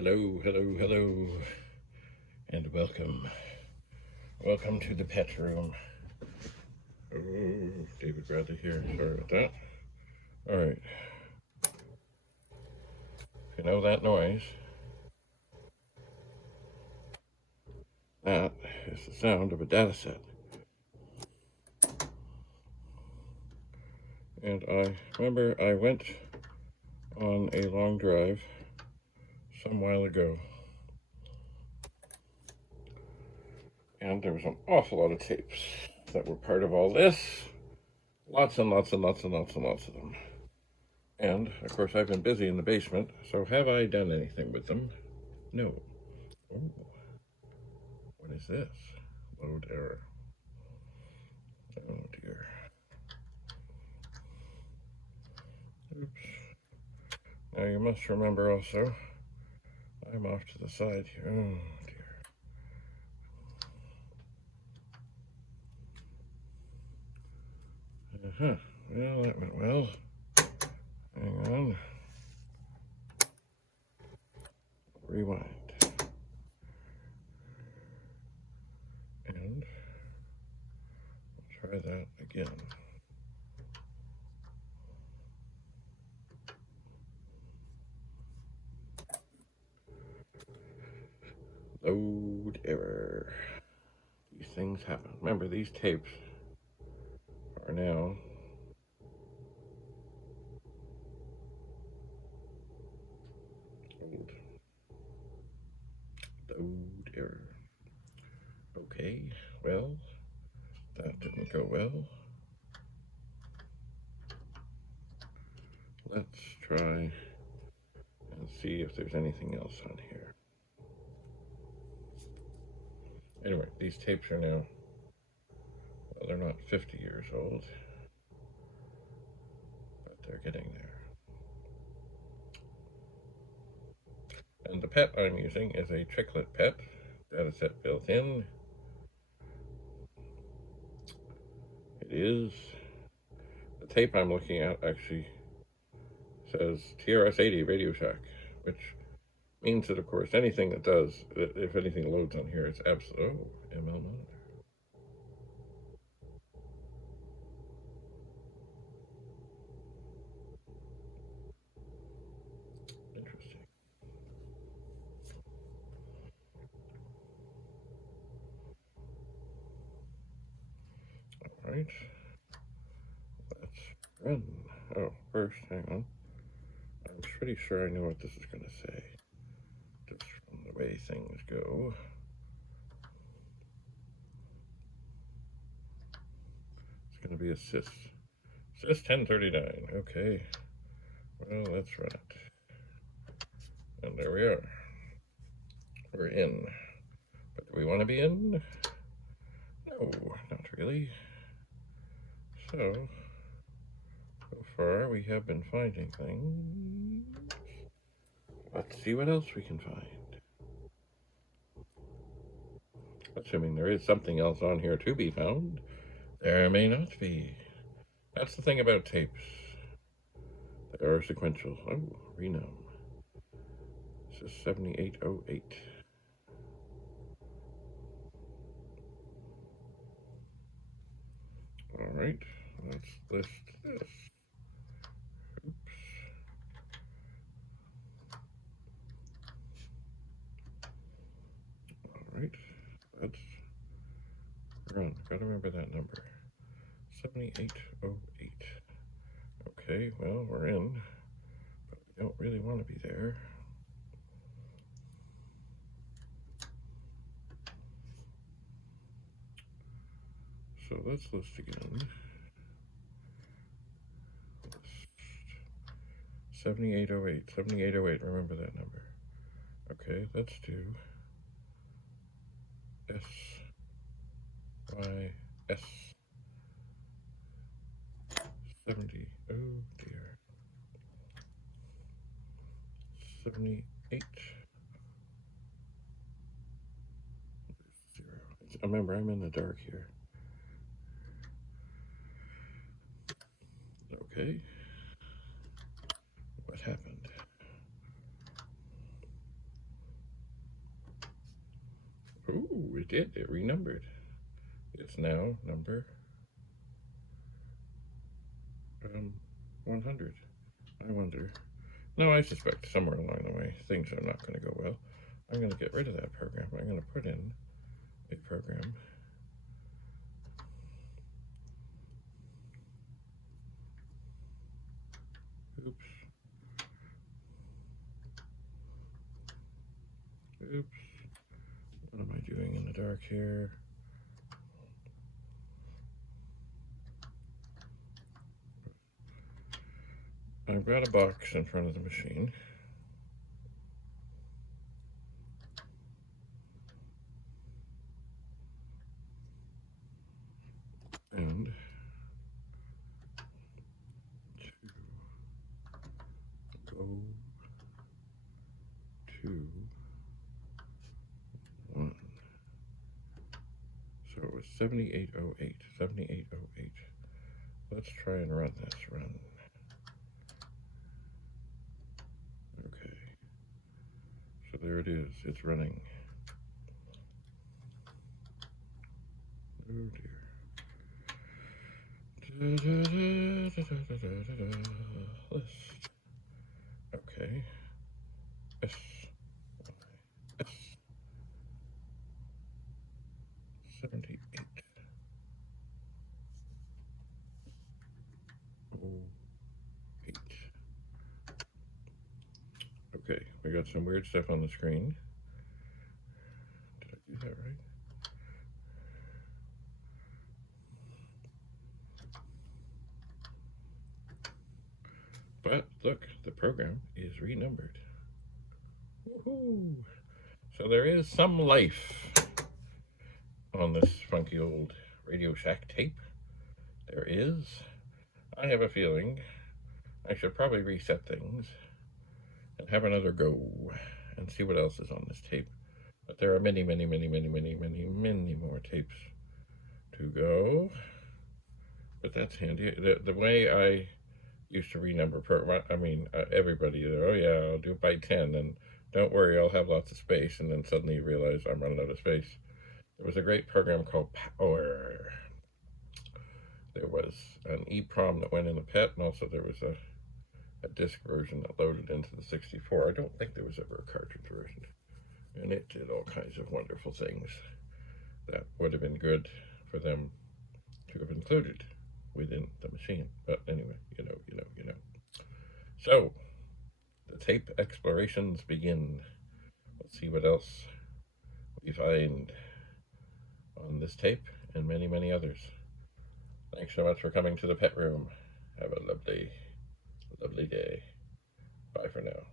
Hello, hello, hello, and welcome. Welcome to the pet room. Oh, David Bradley here. Sorry about that. All right. If you know that noise, that is the sound of a Datasette. And I remember I went on a long drive some while ago, and there was an awful lot of tapes that were part of all this. Lots and lots and lots and lots and lots of them. And, of course, I've been busy in the basement, so have I done anything with them? No. Oh. What is this? Load error. Oh, dear. Oops. Now, you must remember also, I'm off to the side here. Oh, dear. Well, that went well. Hang on. Rewind. And try that again. Load error. These things happen. Remember, these tapes are now old. Load error. Okay, well, that didn't go well. Let's try and see if there's anything else on here. Anyway, these tapes are now, well, they're not 50 years old, but they're getting there. And the PET I'm using is a Chiclet PET, Datasette built in. It is, the tape I'm looking at actually says TRS-80 Radio Shack, which means that, of course, anything that does, if anything loads on here, it's absolute, oh, ML monitor. Interesting. All right, let's run. Oh, first, hang on. I'm pretty sure I know what this is going to say, just from the way things go. It's going to be a sys 1039. Okay, well, let's run it. And there we are. We're in. But do we want to be in? No, not really. So far we have been finding things. Let's see what else we can find. Assuming there is something else on here to be found. There may not be. That's the thing about tapes. They are sequential. Oh, renum. This is 7808. All right, let's list this. Oops. All right, let's run. Gotta remember that number. 7808. Okay, well, we're in, but we don't really want to be there. So let's list again. 7808, 7808, remember that number. Okay, let's do SYS 70, oh dear, 78, 0. Remember, I'm in the dark here. Okay, what happened? Ooh, it did. It renumbered. It's now number 100. I wonder. No, I suspect somewhere along the way things are not going to go well. I'm going to get rid of that program. I'm going to put in a program. Oops. Oops. What am I doing in the dark here? I've got a box in front of the machine. And to go to 1. So it was 7808. 7808. Let's try and run this. Run. Okay. So there it is. It's running. Oh dear. List. Okay. S. S. 78. 08. Okay, we got some weird stuff on the screen. Did I do that right? But look, the program is renumbered. Woohoo! So there is some life on this funky old Radio Shack tape. There is. I have a feeling I should probably reset things and have another go and see what else is on this tape. But there are many, many, many, many, many, many, many more tapes to go. But that's handy. The way I used to renumber everybody, oh yeah, I'll do it by 10, and don't worry, I'll have lots of space, and then suddenly you realize I'm running out of space. There was a great program called Power. There was an EEPROM that went in the PET, and also there was a disc version that loaded into the 64. I don't think there was ever a cartridge version, and it did all kinds of wonderful things that would have been good for them to have included within the machine. But anyway, you know. So, the tape explorations begin. Let's see what else we find on this tape and many, many others. Thanks so much for coming to the pet room. Have a lovely, lovely day. Bye for now.